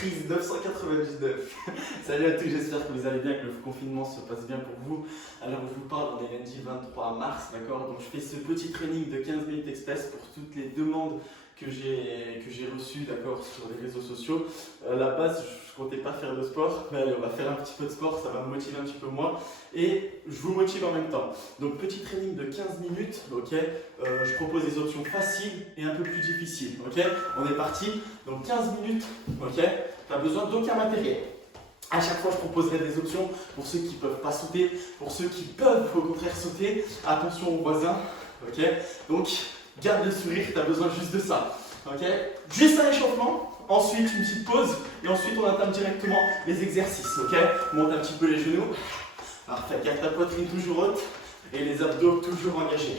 prise 999. Salut à tous, j'espère que vous allez bien, que le confinement se passe bien pour vous. Alors je vous parle, on est lundi 23 mars, d'accord. Donc je fais ce petit training de 15 minutes express pour toutes les demandes que j'ai reçues, d'accord, sur les réseaux sociaux. À la base, je comptais pas faire de sport, mais allez, on va faire un petit peu de sport, ça va me motiver un petit peu moins. Et je vous motive en même temps. Donc petit training de 15 minutes, ok. Je propose des options faciles et un peu plus difficiles, ok. On est parti, donc 15 minutes, ok. Tu n'as besoin d'aucun matériel. À chaque fois, je proposerai des options pour ceux qui ne peuvent pas sauter, pour ceux qui peuvent au contraire sauter. Attention aux voisins, ok. Donc, garde le sourire, tu as besoin juste de ça, ok. Juste un échauffement, ensuite une petite pause, et ensuite on entame directement les exercices, ok. Monte un petit peu les genoux. Parfait, garde ta poitrine toujours haute et les abdos toujours engagés.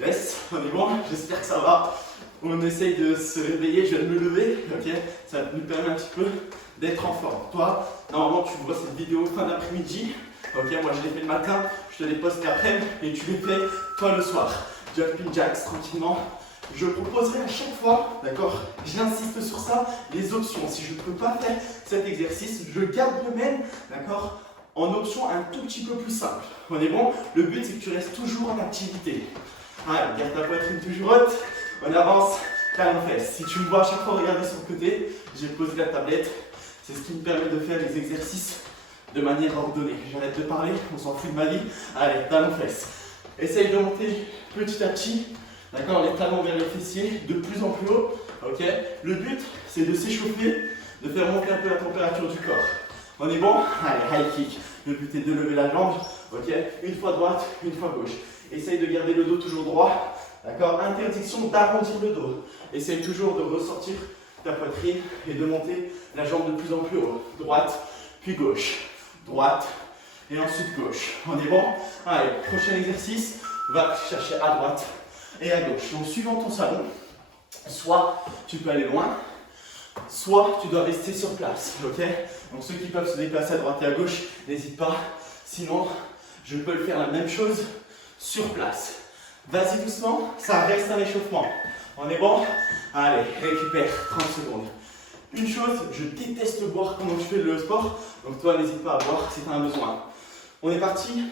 Laisse, on est bon, j'espère que ça va. On essaye de se réveiller, je viens de me lever, ok. Ça nous permet un petit peu d'être en forme. Toi, normalement tu vois cette vidéo fin d'après-midi, ok. Moi je l'ai fait le matin, je te les poste après et tu les fais toi le soir. Jumping jacks tranquillement. Je proposerai à chaque fois, d'accord, j'insiste sur ça, les options. Si je ne peux pas faire cet exercice, je garde le même, d'accord, en option un tout petit peu plus simple. On est bon? Le but c'est que tu restes toujours en activité. Allez, garde ta poitrine toujours haute, on avance, talons fesses. Si tu me vois à chaque fois regarder sur le côté, j'ai posé la tablette. C'est ce qui me permet de faire les exercices de manière ordonnée. J'arrête de parler, on s'en fout de ma vie. Allez, talons fesses. Essaye de monter petit à petit, d'accord, les talons vers les fessiers, de plus en plus haut, ok. Le but, c'est de s'échauffer, de faire monter un peu la température du corps. On est bon? Allez, high kick. Le but est de lever la jambe, ok. Une fois droite, une fois gauche. Essaye de garder le dos toujours droit, d'accord. Interdiction d'arrondir le dos. Essaye toujours de ressortir ta poitrine et de monter la jambe de plus en plus haut. Droite, puis gauche. Droite, et ensuite gauche. On est bon? Allez, prochain exercice, va chercher à droite et à gauche. Donc, suivant ton salon, soit tu peux aller loin, soit tu dois rester sur place, ok? Donc, ceux qui peuvent se déplacer à droite et à gauche, n'hésite pas. Sinon, je peux le faire la même chose sur place. Vas-y doucement, ça reste un échauffement. On est bon? Allez, récupère 30 secondes. Une chose, je déteste boire pendant que je fais le sport, donc toi n'hésite pas à boire si tu as un besoin. On est parti.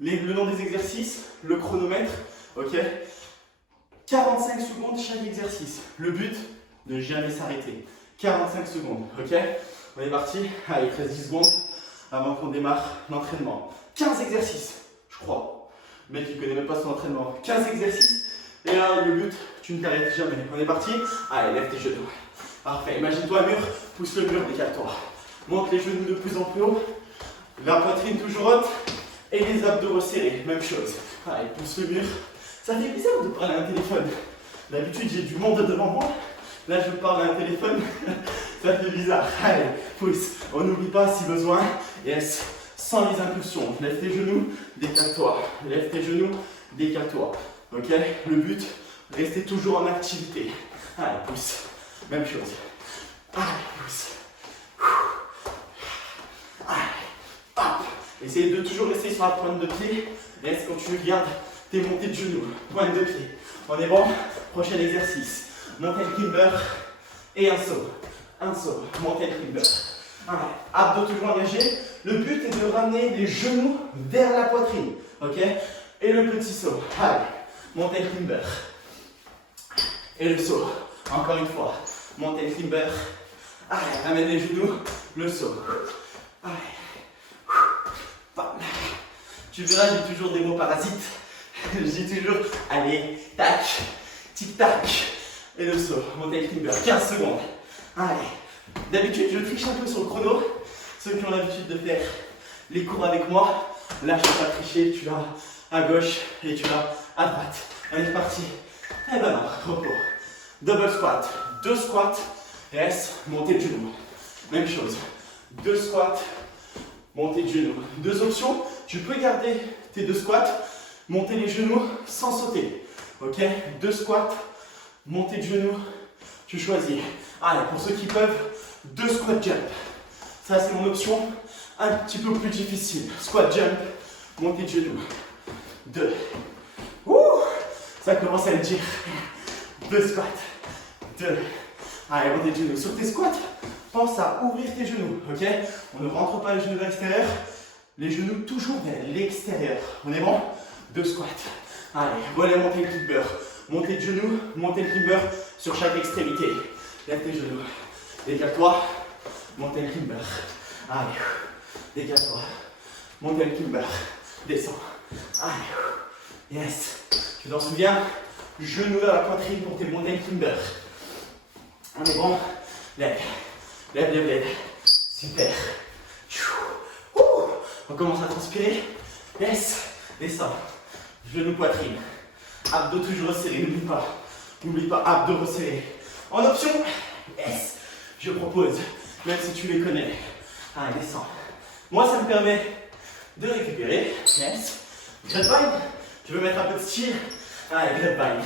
Le nom des exercices, le chronomètre, ok. 45 secondes chaque exercice. Le but, ne jamais s'arrêter. 45 secondes, ok. On est parti. Allez, 13-10 secondes avant qu'on démarre l'entraînement. 15 exercices, je crois. Le mec, il ne connaît même pas son entraînement. 15 exercices. Et là, le but, tu ne t'arrêtes jamais. On est parti. Allez, lève tes genoux. Parfait. Imagine-toi un mur, pousse le mur, décale-toi. Monte les genoux de plus en plus haut. La poitrine toujours haute. Et les abdos resserrés. Même chose. Allez, pousse le mur. Ça fait bizarre de parler à un téléphone. D'habitude, j'ai du monde devant moi. Là, je parle à un téléphone. Ça fait bizarre. Allez, pousse. On n'oublie pas si besoin. Yes. Sans les impulsions. Lève tes genoux, décale-toi. Lève tes genoux, décale-toi. Ok? Le but, rester toujours en activité. Allez, pousse. Même chose. Allez, pousse. Allez, hop. Essayez de toujours rester sur la pointe de pied. Laisse quand tu regardes tes montées de genoux. Pointe de pied. On est bon? Prochain exercice. Montée de climber et un saut. Un saut. Montée de climber. Allez, abdos toujours engagés. Le but est de ramener les genoux vers la poitrine. Ok? Et le petit saut. Allez, montée de climber. Et le saut. Encore une fois. Montée de climber. Allez, ramène les genoux. Le saut. Allez. Tu verras, j'ai toujours des mots parasites. Je dis toujours, allez, tac, tic-tac. Et le saut, montée climber, 15 secondes. Allez. D'habitude, je triche un peu sur le chrono. Ceux qui ont l'habitude de faire les cours avec moi, là, je ne vais pas tricher. Tu vas à gauche et tu vas à droite. On est parti. Eh ben non, repos. Double squat. 2 squats. Yes, montée de genoux. Même chose. 2 squats. Montée de genoux. 2 options. Tu peux garder tes 2 squats, monter les genoux sans sauter. Ok? 2 squats, montée de genoux, tu choisis. Allez, pour ceux qui peuvent, 2 squat jump. Ça, c'est mon option un petit peu plus difficile. Squat jump, montée de genoux. 2. Ouh, ça commence à le dire. 2 squats. 2. Allez, montez de genoux. Sur tes squats, pense à ouvrir tes genoux, ok? On ne rentre pas les genoux vers l'extérieur, les genoux toujours vers l'extérieur. On est bon? 2 squats. Allez, relais, montez le climber. Montez de genoux, montez le climber sur chaque extrémité. Lève tes genoux. Décale-toi, montez le climber. Allez, décale-toi, montez le climber. Descends. Allez, yes. Tu t'en souviens? Genoux vers la poitrine pour tes montées climber. On est bon? Lève, lève, lève, lève. Super. On commence à transpirer. Yes. Descends. Genoux, poitrine. Abdos toujours resserrés. N'oublie pas. N'oublie pas, abdos resserrés. En option, yes. Je propose, même si tu les connais. Allez, descends. Moi, ça me permet de récupérer. Yes. Grapevine. Tu veux mettre un peu de style? Allez, grapevine.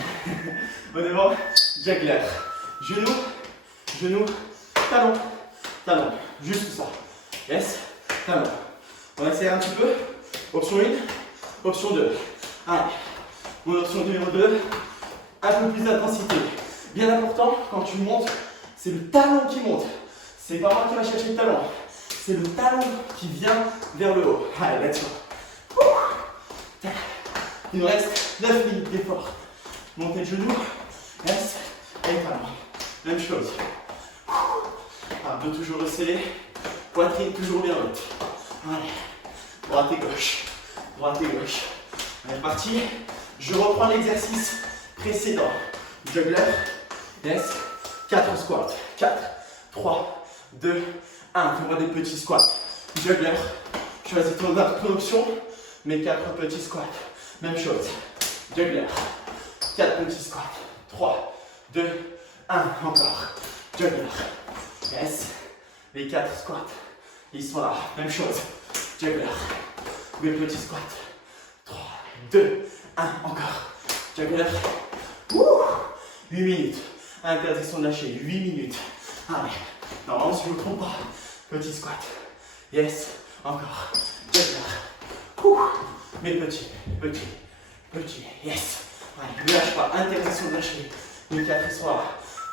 On est bon? Juggler. Genoux, genoux, talon, talon. Juste ça. Yes. Talon. On accélère un petit peu. Option 1, option 2. Allez. Mon option numéro 2. Un peu plus d'intensité. Bien important, quand tu montes, c'est le talon qui monte. C'est pas moi qui va chercher le talon. C'est le talon qui vient vers le haut. Allez, let's go. Il nous reste 9 minutes d'effort. Montez le genou. Yes. Et talon. Même chose. Abdos toujours resserrés. Poitrine toujours bien haute. Allez. Droite et gauche. Droite et gauche. On est parti. Je reprends l'exercice précédent. Juggler. Yes. 4 squats. 4, 3, 2, 1. Fais-moi des petits squats. Juggler. Choisis ton option. Mais 4 petits squats. Même chose. Juggler. 4 petits squats. 3, 2, 1. Encore. Juggler. Yes. Les 4 squats. Ils sont là. Même chose. Juggler. 2 petits squats. 3, 2, 1. Encore. Juggler. 8 minutes. Interdiction de lâcher. 8 minutes. Allez. Non, si je ne me trompe pas. Petit squat. Yes. Encore. Juggler. Mais petit. Petit. Petit. Yes. Allez. Ne lâche pas. Interdiction de lâcher. Les 4 ils sont là.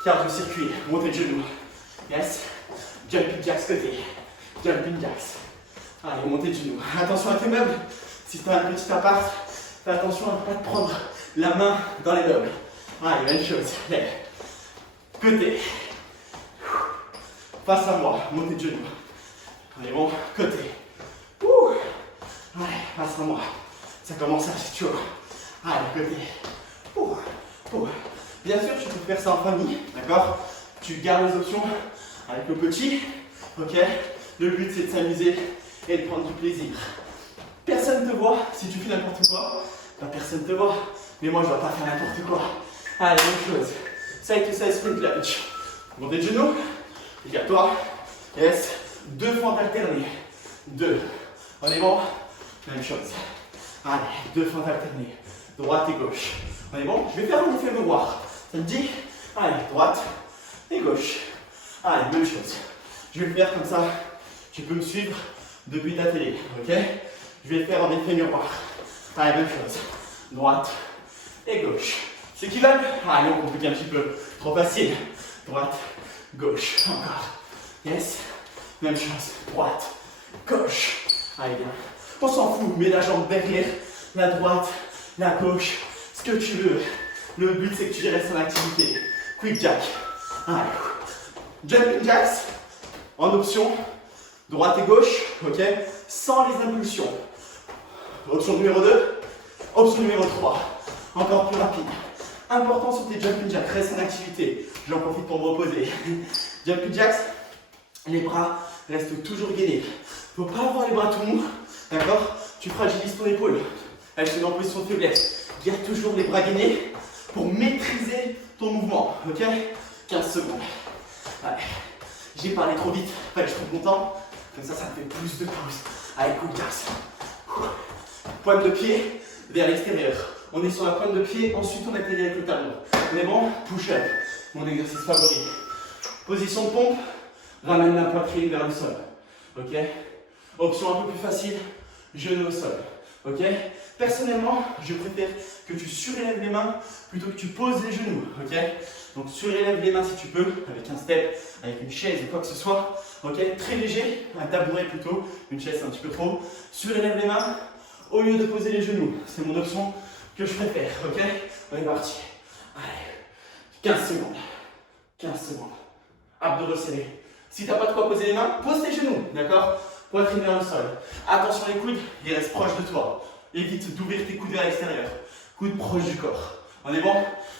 Quart de circuit. Montée de genoux. Yes. Jumping jacks côté. Jumping jacks. Allez, montée de genoux. Attention à tes meubles. Si tu as un petit appart, fais attention à ne pas te prendre la main dans les meubles. Allez, même chose. Lève. Côté. Face à moi. Montée de genoux. Allez, bon. Côté. Allez, face à moi. Ça commence à se tuer. Allez, côté. Bien sûr, tu peux faire ça en famille. D'accord? Tu gardes les options avec le petit. Ok? Le but, c'est de s'amuser et de prendre du plaisir. Personne ne te voit si tu fais n'importe quoi. Personne ne te voit. Mais moi, je ne dois pas faire n'importe quoi. Allez, même chose. Side to side sprint lunge. Montez de genoux. Écarte-toi. Yes. 2 fentes alternées. 2. On est bon? Même chose. Allez, 2 fentes alternées. Droite et gauche. On est bon? Je vais faire un effet miroir. Ça te dit? Allez, droite et gauche. Allez, même chose. Je vais le faire comme ça. Tu peux me suivre depuis ta télé. Ok? Je vais le faire en effet miroir. Allez, même chose. Droite et gauche. Ceux qui veulent? Allez, on complique un petit peu. Trop facile. Droite, gauche. Encore. Yes. Même chose. Droite, gauche. Allez, bien. On s'en fout. Mets la jambe derrière. La droite, la gauche. Ce que tu veux. Le but, c'est que tu restes en activité. Quick jack. Allez. Jumping jacks. En option. Droite et gauche. Ok. Sans les impulsions. Option numéro 2. Option numéro 3. Encore plus rapide. Important sur tes jumping jacks. Reste en activité. J'en profite pour me reposer. Jumping jacks. Les bras restent toujours gainés. Faut pas avoir les bras tout mous. D'accord? Tu fragilises ton épaule. Elle se met en position de faiblesse. Garde toujours les bras gainés pour maîtriser ton mouvement. Ok? 15 secondes. Allez. J'ai parlé trop vite. Après, je suis content. Comme ça, ça me fait plus de pouces. Allez, coup de garce. Pointe de pied vers l'extérieur. On est sur la pointe de pied. Ensuite, on atterrit avec le talon. On est bon? Push-up. Mon exercice favori. Position de pompe. Ramène la poitrine vers le sol. Ok? Option un peu plus facile. Genou au sol. Ok? Personnellement, je préfère que tu surélèves les mains plutôt que tu poses les genoux. Ok? Donc surélève les mains si tu peux, avec un step, avec une chaise ou quoi que ce soit. Ok? Très léger, un tabouret plutôt, une chaise c'est un petit peu trop. Surélève les mains au lieu de poser les genoux. C'est mon option que je préfère. Ok? On est parti. Allez, 15 secondes. 15 secondes. Abdos resserrés. Si tu n'as pas de quoi poser les mains, pose tes genoux. D'accord? Poitrine vers le sol. Attention les coudes, ils restent proches de toi. Évite d'ouvrir tes coudes vers l'extérieur. Coudes proches du corps. On est bon?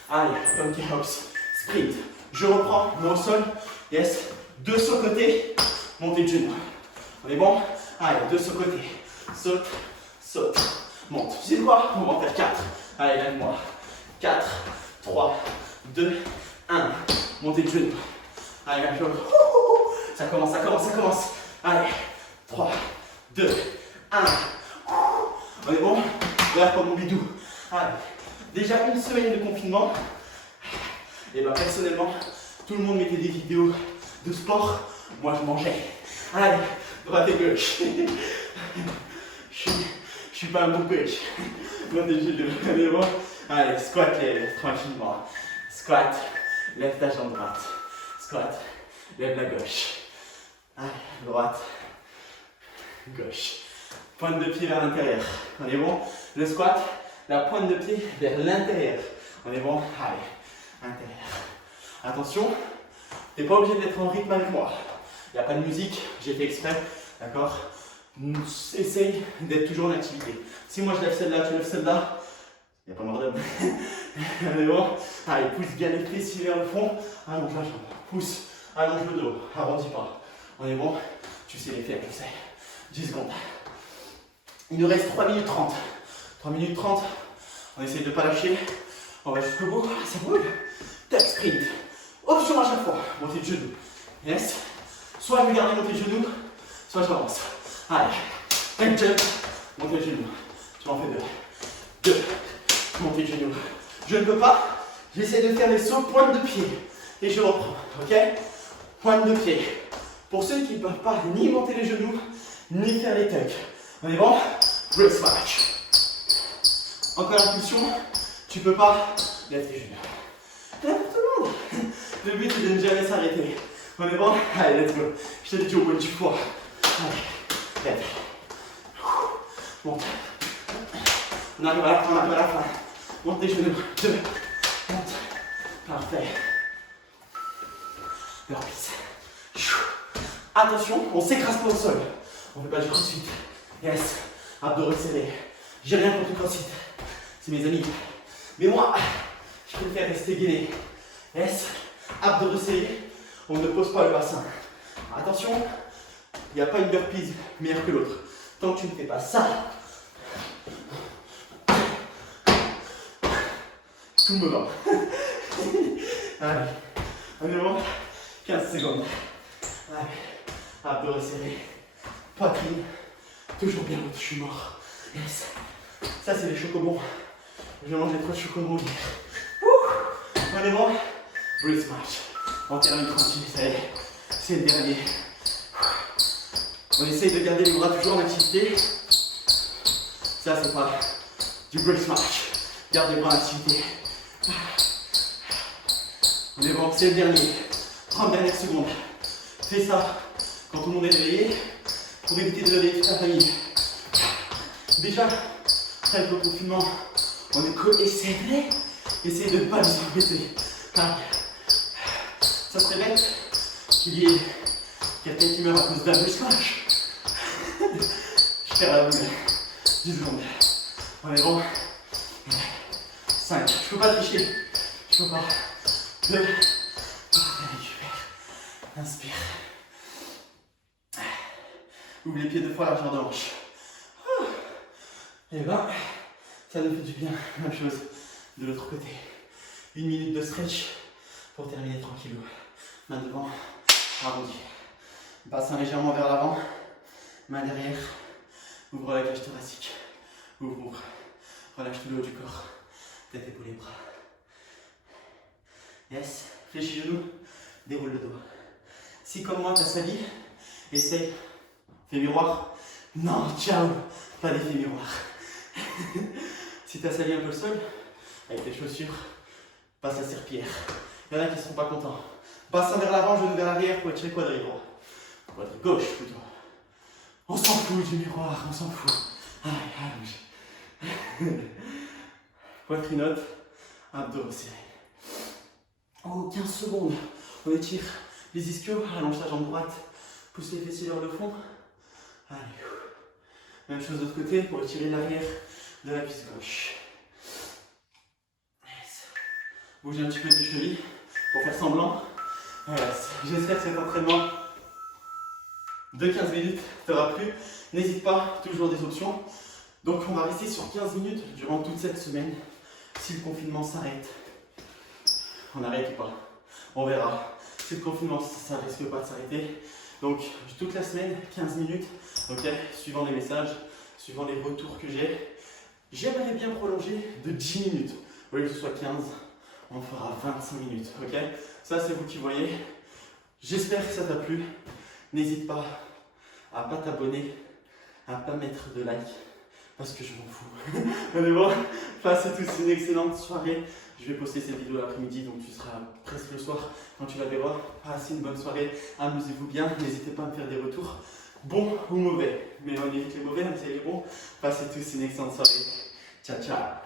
Allez, donkey hops. Sprint. Je reprends, main au sol. Yes. De ce côté, montez de genoux. On est bon? Allez, de ce côté. Saute, saute, monte. Tu sais quoi? On va en faire 4. Allez, lève-moi. 4, 3, 2, 1. Montez de genoux. Allez, même chose. Ça commence, ça commence, ça commence. Allez, 3, 2, 1. On est bon? Regarde comme mon bidou. Allez, déjà une semaine de confinement. Et bah personnellement, tout le monde mettait des vidéos de sport. Moi je mangeais. Allez, droite et gauche. Je suis pas un bon pêche. On est bon? Allez, squat, lève tranquillement. Squat, lève ta jambe droite. Squat, lève la gauche. Allez, droite, gauche. Pointe de pied vers l'intérieur. On est bon? Le squat, la pointe de pied vers l'intérieur. On est bon? Allez, intérieur. Attention, tu n'es pas obligé d'être en rythme avec moi. Il n'y a pas de musique, j'ai fait exprès. D'accord? Essaye d'être toujours en activité. Si moi je lève celle-là, tu lèves celle-là, il n'y a pas mort d'homme. On est bon? Allez, pousse bien les fessiers vers le fond. Allonge la jambe. Pousse, allonge le dos. Arrondis pas. On est bon? Tu sais les faire, je sais. 10 secondes. Il nous reste 3 minutes 30. 3 minutes 30. On essaye de ne pas lâcher. On va jusqu'au bout. Ça brûle. Tac, sprint. Option à chaque fois. Montée de genoux. Yes. Soit je vais garder montée de genoux, soit j'avance. Allez. Un jump. Montée de genoux. Tu m'en fais 2. 2. Montée de genoux. Je ne peux pas. J'essaie de faire les sauts pointe de pied. Et je reprends. Ok? Pointe de pied. Pour ceux qui ne peuvent pas ni monter les genoux, ni faire les tucks. On est bon? Brace match. Encore l'impulsion, tu peux pas lève tes genoux. Pour tout le monde. Le but est de ne jamais s'arrêter. On est bon? Allez, let's go. Je t'ai dit au bout du poids. Allez, lève. Monte. On arrive à la fin, on arrive à la fin. Monte tes genoux. 2. Monte. Parfait. Le repli. Attention, on s'écrase pas au sol. On ne fait pas du crossfit. Yes, abdos resserrés. J'ai rien contre le crossfit. C'est mes amis. Mais moi, je préfère rester gainé. Yes, abdos resserrés. On ne pose pas le bassin. Attention, il n'y a pas une burpee meilleure que l'autre. Tant que tu ne fais pas ça, tout me va. Allez, on est bon? 15 secondes. Allez, abdos resserrés. Poitrine. Toujours bien haute, je suis mort. Yes. Ça, c'est les chocobons. Je mangeais trop de chocobons hier. On est bon? Brace match. On termine tranquille, ça y est. C'est le dernier. On essaye de garder les bras toujours en activité. Ça, c'est pas du brace match. Garde les bras en activité. On est bon, c'est le dernier. 30 dernières secondes. Fais ça quand tout le monde est réveillé. Pour éviter de réveiller toute la famille. Déjà, après le confinement, on est collés serrés. Essayez de ne pas vous embêter. Ça serait bête qu'il y ait quelqu'un qui meurt à cause d'un brace match. Je perds la boule. 10 secondes. On est bon? 5. Je peux pas tricher. Je peux pas. 2. Récupère. Inspire. Ouvre les pieds 2 fois largeur de hanche. Et ben, ça nous fait du bien. Même chose de l'autre côté. 1 minute de stretch pour terminer tranquillou. Main devant, arrondi. Bassin légèrement vers l'avant. Main derrière. Ouvre la cage thoracique. Ouvre, ouvre. Relâche tout le haut du corps. Tête, épaule et bras. Yes. Fléchis genoux. Déroule le dos. Si comme moi, tu as sali, essaye. Fais miroir. Non, ciao. Pas d'effet miroir. Si tu as sali un peu le sol, avec tes chaussures, passe à serpillière. Il y en a qui ne seront pas contents. Bassin vers l'avant, genou vers l'arrière pour étirer quadri droit. Quadri gauche plutôt. On s'en fout du miroir, on s'en fout. Allez, allonge. Poitrinote, abdos serrés. Oh, 15 secondes. On étire les ischios, allonge la jambe droite, pousse les fessiers vers le fond. Allez. Même chose de l'autre côté pour étirer l'arrière de la cuisse gauche. Yes. Bougez un petit peu tes chevilles pour faire semblant. Yes. J'espère que cet entraînement de 15 minutes t'aura plu. N'hésite pas, toujours des options. Donc on va rester sur 15 minutes durant toute cette semaine. Si le confinement s'arrête, on arrête ou pas. On verra. Si le confinement ça risque pas de s'arrêter. Donc toute la semaine, 15 minutes, ok, suivant les messages, suivant les retours que j'ai. J'aimerais bien prolonger de 10 minutes. Au lieu que ce soit 15, on fera 25 minutes, ok. Ça c'est vous qui voyez. J'espère que ça t'a plu. N'hésite pas à pas t'abonner, à pas mettre de like, parce que je m'en fous. On est bon. Passe à tous une excellente soirée. Je vais poster cette vidéo l'après-midi, donc tu seras presque le soir quand tu la verras. Passez une bonne soirée, amusez-vous bien, n'hésitez pas à me faire des retours, bons ou mauvais. Mais on évite les mauvais, mais c'est les bons. Passez tous une excellente soirée. Ciao, ciao.